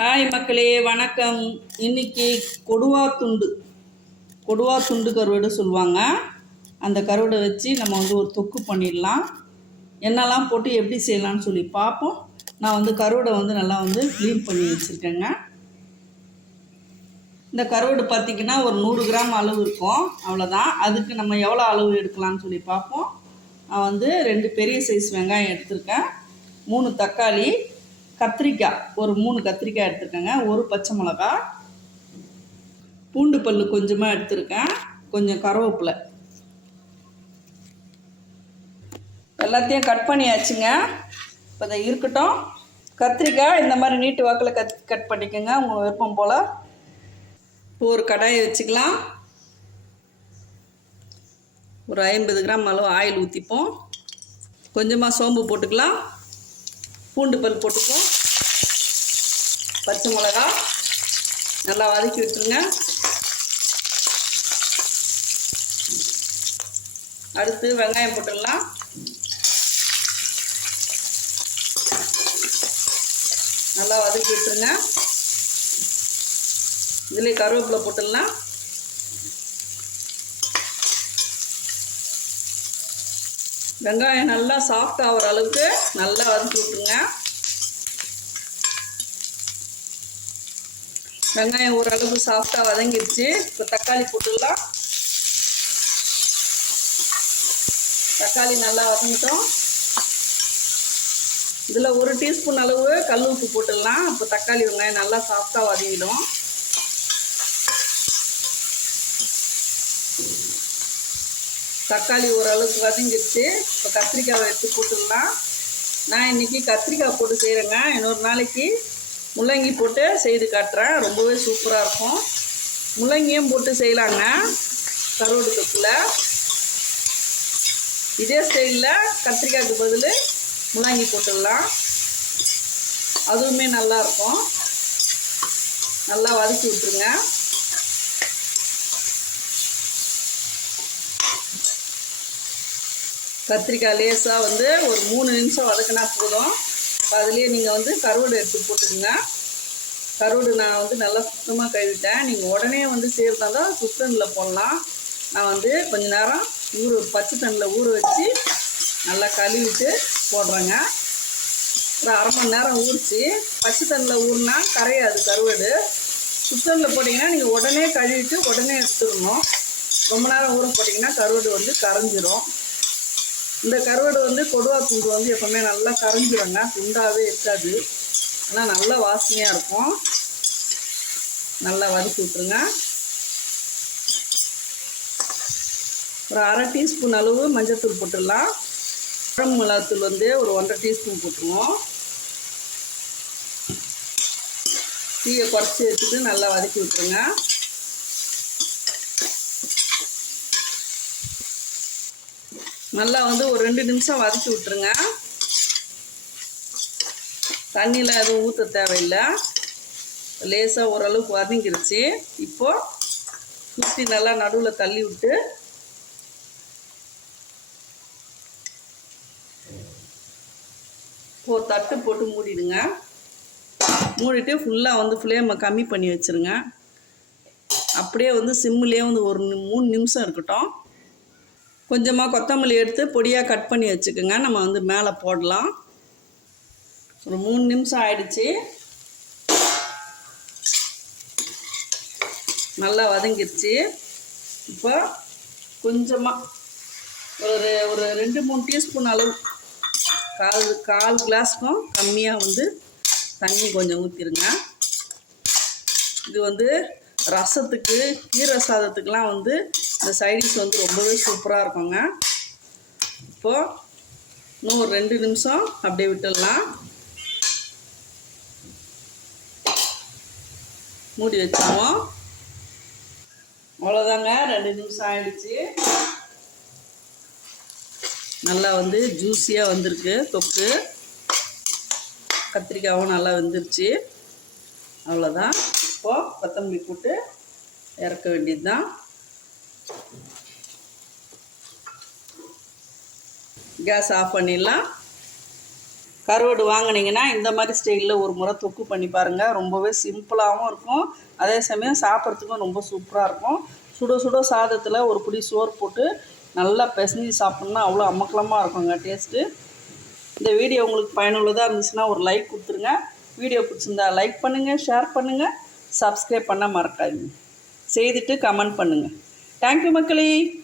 Hi மக்களே வணக்கம். இன்னைக்கு கொடுவா துண்டு. கொடுவா துண்டு கருவாடு சொல்லுவாங்க. அந்த கருவாடை வச்சு நம்ம வந்து ஒரு தொக்கு பண்ணிடலாம். என்னெல்லாம் போட்டு எப்படி செய்யலாம்னு சொல்லி பார்ப்போம். நான் வந்து கருவாடை வந்து நல்லா வந்து க்ளீன் பண்ணி வச்சுருக்கேங்க. இந்த கருவாடு பார்த்திங்கன்னா ஒரு நூறு கிராம் அளவு இருக்கும். அவ்வளோதான் அதுக்கு நம்ம எவ்வளோ அளவு எடுக்கலாம்னு சொல்லி பார்ப்போம். நான் வந்து ரெண்டு பெரிய சைஸ் வெங்காயம் எடுத்திருக்கேன். மூணு தக்காளி கத்திரிக்காய். ஒரு மூணு கத்திரிக்காய் எடுத்துருக்கேங்க. ஒரு பச்சை மிளகா. பூண்டு பல் கொஞ்சமாக எடுத்திருக்கேன். கொஞ்சம் கருவேப்பிலை. எல்லாத்தையும் கட் பண்ணியாச்சுங்க. இப்போ இதை இருக்கட்டும். கத்திரிக்காய் இந்த மாதிரி நீட்டு வாக்கில் கத் கட் பண்ணிக்கோங்க. உங்கள் விருப்பம் போல். இப்போ ஒரு கடாயை வச்சுக்கலாம். ஒரு ஐம்பது கிராம் அளவு ஆயில் ஊற்றிப்போம் கொஞ்சமாக சோம்பு போட்டுக்கலாம். பூண்டு பல் போட்டுப்போம் பச்சை மிளகா நல்லா வதக்கி விட்டுருங்க. அடுத்து வெங்காயம் போட்டுடலாம். நல்லா வதக்கி விட்டுருங்க. இதுலேயே கருவேப்பிலை போட்டுடலாம். வெங்காயம் நல்லா சாஃப்ட் ஆகிற அளவுக்கு நல்லா வதக்கி விட்டுருங்க. வெங்காயம் ஓரளவுக்கு சாஃப்டாக வதங்கிடுச்சு. இப்போ தக்காளி போட்டுடலாம். தக்காளி நல்லா வதங்கிட்டோம். இதில் ஒரு டீஸ்பூன் அளவு கல் உப்பு போட்டுடலாம். இப்போ தக்காளி வெங்காயம் நல்லா சாஃப்டாக வதங்கிடும். தக்காளி ஓரளவுக்கு வதங்கிடுச்சு. இப்போ கத்திரிக்காவை எடுத்து போட்டுடலாம். நான் இன்றைக்கி கத்திரிக்காய் போட்டு செய்கிறேங்க இன்னொரு நாளைக்கு முள்ளங்கி போட்டு செய்து காட்டுறேன். ரொம்பவே சூப்பராக இருக்கும். முள்ளங்கியும் போட்டு செய்யலாங்க. கருவாடு தொப்பில் இதே ஸ்டைலில் கத்திரிக்காய்க்கு பதில் முள்ளங்கி போட்டுடலாம். அதுவுமே நல்லாயிருக்கும் நல்லா வதக்கி விட்டுருங்க. கத்திரிக்காய் லேசாக வந்து ஒரு மூணு நிமிஷம் வதக்கினா போதும். இப்போ அதுலேயே நீங்கள் வந்து கருவாடு எடுத்து போட்டுக்கோங்க. கருவாடு நான் வந்து நல்லா சுத்தமாக கழுவிட்டேன். நீங்கள் உடனே வந்து செய்கிறதா சுத்தனில் போடலாம். நான் வந்து கொஞ்ச நேரம் ஊற பச்சை ஊற வச்சு நல்லா கழுவிட்டு போடுறேங்க. ஒரு அரை மணி நேரம் ஊறிச்சு. பச்சை தண்ணியில் ஊறினா கரையாது கருவாடு. சுத்தனில் போட்டிங்கன்னா நீங்கள் உடனே கழுவிட்டு உடனே எடுத்துடணும். ரொம்ப நேரம் ஊற போட்டிங்கன்னா கருவாடு வந்து கரைஞ்சிரும். இந்த கருவாடு வந்து கொடுவா துண்டு வந்து எப்போவுமே நல்லா கரைஞ்சிருங்க துண்டாகவே இருக்காது. ஆனால் நல்லா வாசனையாக இருக்கும். நல்லா வதக்கி விட்ருங்க ஒரு அரை டீஸ்பூன் அளவு மஞ்சத்தூள் போட்டுடலாம். குழம்பு மிளகாத்தூள் வந்து ஒரு ஒன்றரை டீஸ்பூன் போட்டுருவோம். தீயை குறைச்சி வச்சுட்டு நல்லா வதக்கி விட்ருங்க நல்லா வந்து ஒரு ரெண்டு நிமிஷம் வதக்கி விட்ருங்க தண்ணியில் எதுவும் ஊற்ற தேவையில்லை. லேசாக ஓரளவுக்கு வதங்கிருச்சு. இப்போது சுற்றி நல்லா நடுவில் தள்ளி விட்டு ஒரு தட்டு போட்டு மூடிடுங்க. மூடிட்டு ஃபுல்லாக வந்து ஃப்ளேமை கம்மி பண்ணி வச்சுருங்க. அப்படியே வந்து சிம்மிலே வந்து ஒரு மூணு நிமிஷம் இருக்கட்டும். கொஞ்சமாக கொத்தமல்லி எடுத்து பொடியாக கட் பண்ணி வச்சுக்கோங்க. நம்ம வந்து மேலே போடலாம். ஒரு மூணு நிமிஷம் ஆயிடுச்சு. நல்லா வதங்கிருச்சு. இப்போ கொஞ்சமாக ஒரு ஒரு ரெண்டு மூணு டீஸ்பூன் அளவு கால் கால் கிளாஸ்க்கும் கம்மியாக வந்து தண்ணி கொஞ்சம் ஊற்றிருங்க இது வந்து ரசத்துக்கு கீரை சாதத்துக்கெலாம் வந்து இந்த சைடிஷ் வந்து ரொம்பவே சூப்பராக இருக்குங்க. இப்போது இன்னும் ஒரு ரெண்டு நிமிஷம் அப்படியே விட்டுடலாம். மூடி வச்சுருவோம். அவ்வளோதாங்க ரெண்டு நிமிஷம் ஆயிடுச்சு. நல்லா வந்து ஜூஸியாக வந்திருக்கு தொக்கு. கத்திரிக்காயும் நல்லா வெந்துருச்சு. அவ்வளோதான் இப்போது கொத்தமல்லி போட்டு இறக்க வேண்டியது தான் கேஸ் ஆஃப் பண்ணிடலாம். கருவாடு வாங்குனீங்கன்னா இந்த மாதிரி ஸ்டைலில் ஒரு முறை தொக்கு பண்ணி பாருங்கள் ரொம்பவே சிம்பிளாகவும் இருக்கும். அதே சமயம் சாப்பிட்றதுக்கும் ரொம்ப சூப்பராக இருக்கும். சுட சுட சாதத்தில் ஒரு பிடி சோறு போட்டு நல்லா பிசைஞ்சு சாப்பிட்ணுன்னா அவ்வளோ அமக்கலமாக இருக்குங்க டேஸ்ட்டு இந்த வீடியோ உங்களுக்கு பயனுள்ளதாக இருந்துச்சுன்னா ஒரு லைக் கொடுத்துருங்க. வீடியோ பிடிச்சிருந்தா லைக் பண்ணுங்கள் ஷேர் பண்ணுங்கள் சப்ஸ்கிரைப் பண்ண மறக்காதீங்க. செய்துட்டு கமெண்ட் பண்ணுங்கள் தேங்க்யூ மக்களே.